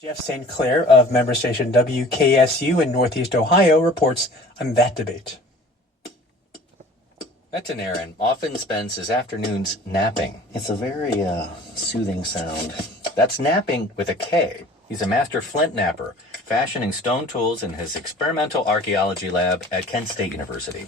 Jeff St. Clair of member station WKSU in Northeast Ohio reports on that debate. Veterinarian often spends his afternoons napping. It's a very soothing sound. That's napping with a K. He's a master flint napper, fashioning stone tools in his experimental archaeology lab at Kent State University.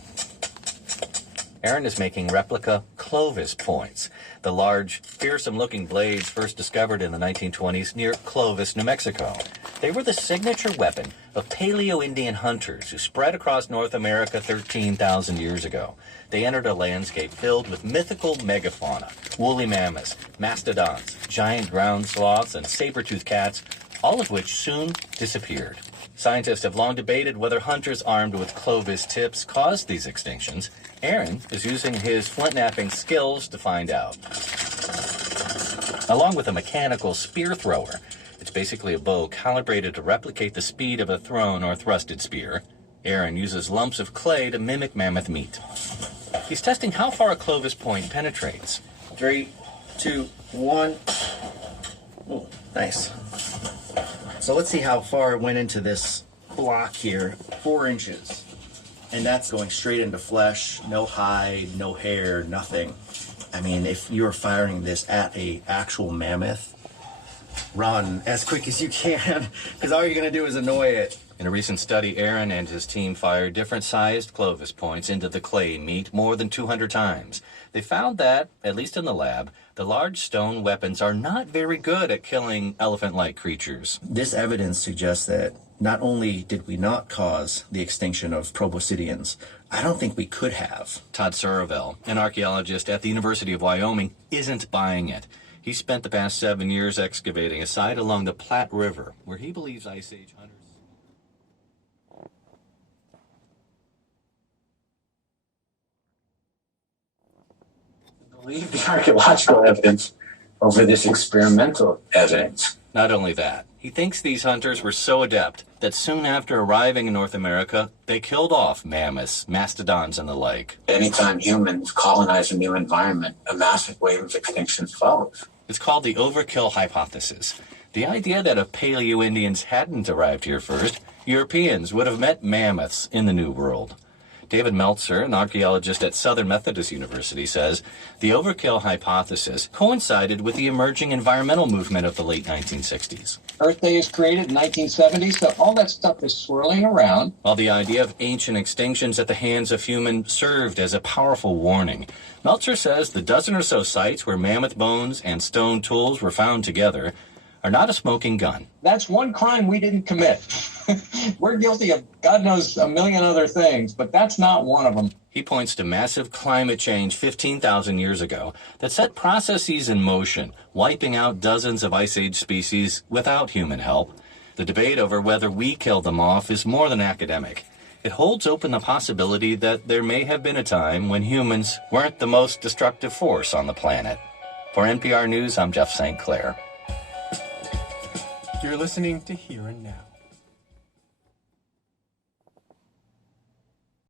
Aaron is making replica Clovis points, the large, fearsome-looking blades first discovered in the 1920s near Clovis, New Mexico. They were the signature weapon of Paleo-Indian hunters who spread across North America 13,000 years ago. They entered a landscape filled with mythical megafauna, woolly mammoths, mastodons, giant ground sloths, and saber-toothed cats, all of which soon disappeared. Scientists have long debated whether hunters armed with Clovis tips caused these extinctions. Aaron is using his flint napping skills to find out. Along with a mechanical spear thrower, it's basically a bow calibrated to replicate the speed of a thrown or thrusted spear. Aaron uses lumps of clay to mimic mammoth meat. He's testing how far a Clovis point penetrates. 3, 2, 1. Oh, nice. So let's see how far it went into this block here. 4 inches. And that's going straight into flesh, no hide, no hair, nothing. I mean, if you're firing this at a actual mammoth, run as quick as you can, because all you're going to do is annoy it. In a recent study, Aaron and his team fired different sized Clovis points into the clay meat more than 200 times. They found that, at least in the lab, the large stone weapons are not very good at killing elephant-like creatures. This evidence suggests that not only did we not cause the extinction of proboscideans, I don't think we could have. Todd Suravel, an archaeologist at the University of Wyoming, isn't buying it. He spent the past 7 years excavating a site along the Platte River, where he believes Ice Age hunters... Believe the archaeological evidence over this experimental evidence. Not only that, he thinks these hunters were so adept that soon after arriving in North America, they killed off mammoths, mastodons, and the like. Anytime humans colonize a new environment, a massive wave of extinction follows. It's called the overkill hypothesis. The idea that if Paleo-Indians hadn't arrived here first, Europeans would have met mammoths in the New World. David Meltzer, an archaeologist at Southern Methodist University, says the overkill hypothesis coincided with the emerging environmental movement of the late 1960s. Earth Day is created in 1970, so all that stuff is swirling around. While the idea of ancient extinctions at the hands of humans served as a powerful warning, Meltzer says the dozen or so sites where mammoth bones and stone tools were found together are not a smoking gun. That's one crime we didn't commit. We're guilty of God knows a million other things, but that's not one of them. He points to massive climate change 15,000 years ago that set processes in motion, wiping out dozens of Ice Age species without human help. The debate over whether we killed them off is more than academic. It holds open the possibility that there may have been a time when humans weren't the most destructive force on the planet. For NPR News, I'm Jeff St. Clair. You're listening to Here and Now.